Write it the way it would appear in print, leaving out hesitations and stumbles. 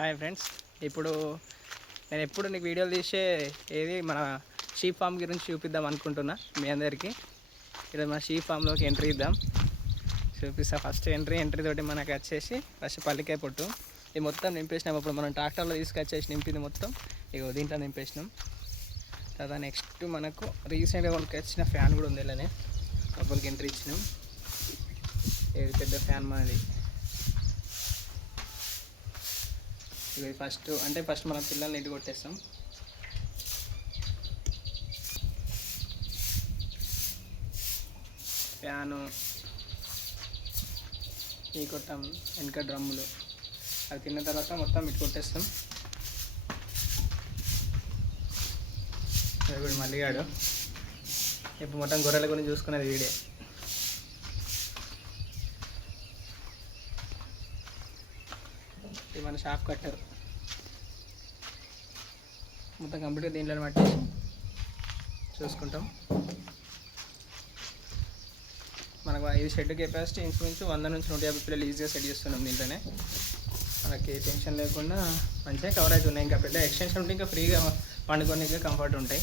Hi friends. ఇప్పుడు నేను ఎప్పుడు నీకు వీడియోలు తీసే ఏది మన షీప్ ఫామ్ గురించి చూపిద్దాం అనుకుంటున్నా మీ అందరికీ. ఇక్కడ మన షీప్ ఫామ్లోకి ఎంట్రీ ఇద్దాం, చూపిస్తా. ఫస్ట్ ఎంట్రీ తోటి మనకు వచ్చేసి ఫస్ట్ పల్లికాయ పొట్టు ఇది మొత్తం నింపేసినాం. ఇప్పుడు మనం ట్రాక్టర్లో తీసుకొచ్చేసి నింపింది మొత్తం ఇగో దీంట్లో నింపేసినాం. తర్వాత నెక్స్ట్ మనకు రీసెంట్గా మనకి వచ్చిన ఫ్యాన్ కూడా ఉంది. ఇలానే లోపలికి ఎంట్రీ ఇచ్చినాం. ఇది పెద్ద ఫ్యాన్ మనది. ఇది ఫస్ట్ మనం పిల్లల్ని ఇంటి కొట్టేస్తాం. ఫ్యాను ఈ కొట్టాం, వెనక డ్రమ్ములు అది తిన్న తర్వాత మొత్తం ఇటు కొట్టేస్తాం. ఇప్పుడు మల్లిగాడు ఇప్పుడు మొత్తం గొర్రెల గురించి చూసుకునేది వీడే. ఇది మన షాప్ కట్టర్ మొత్తం కంప్లీట్గా దీంట్లో పట్టేసి చూసుకుంటాం. మనకు ఇది షెడ్ కెపాసిటీ ఇంచుమించు 100 నుంచి 150 పిల్లలు ఈజీగా సెట్ చేస్తున్నాం. దీంట్లోనే మనకి టెన్షన్ లేకుండా మంచిగా కవర్ అవుతున్నాయి. ఇంకా పెద్ద ఎక్స్టెన్షన్ ఉంటే ఇంకా ఫ్రీగా పండుకొని కంఫర్ట్ ఉంటాయి.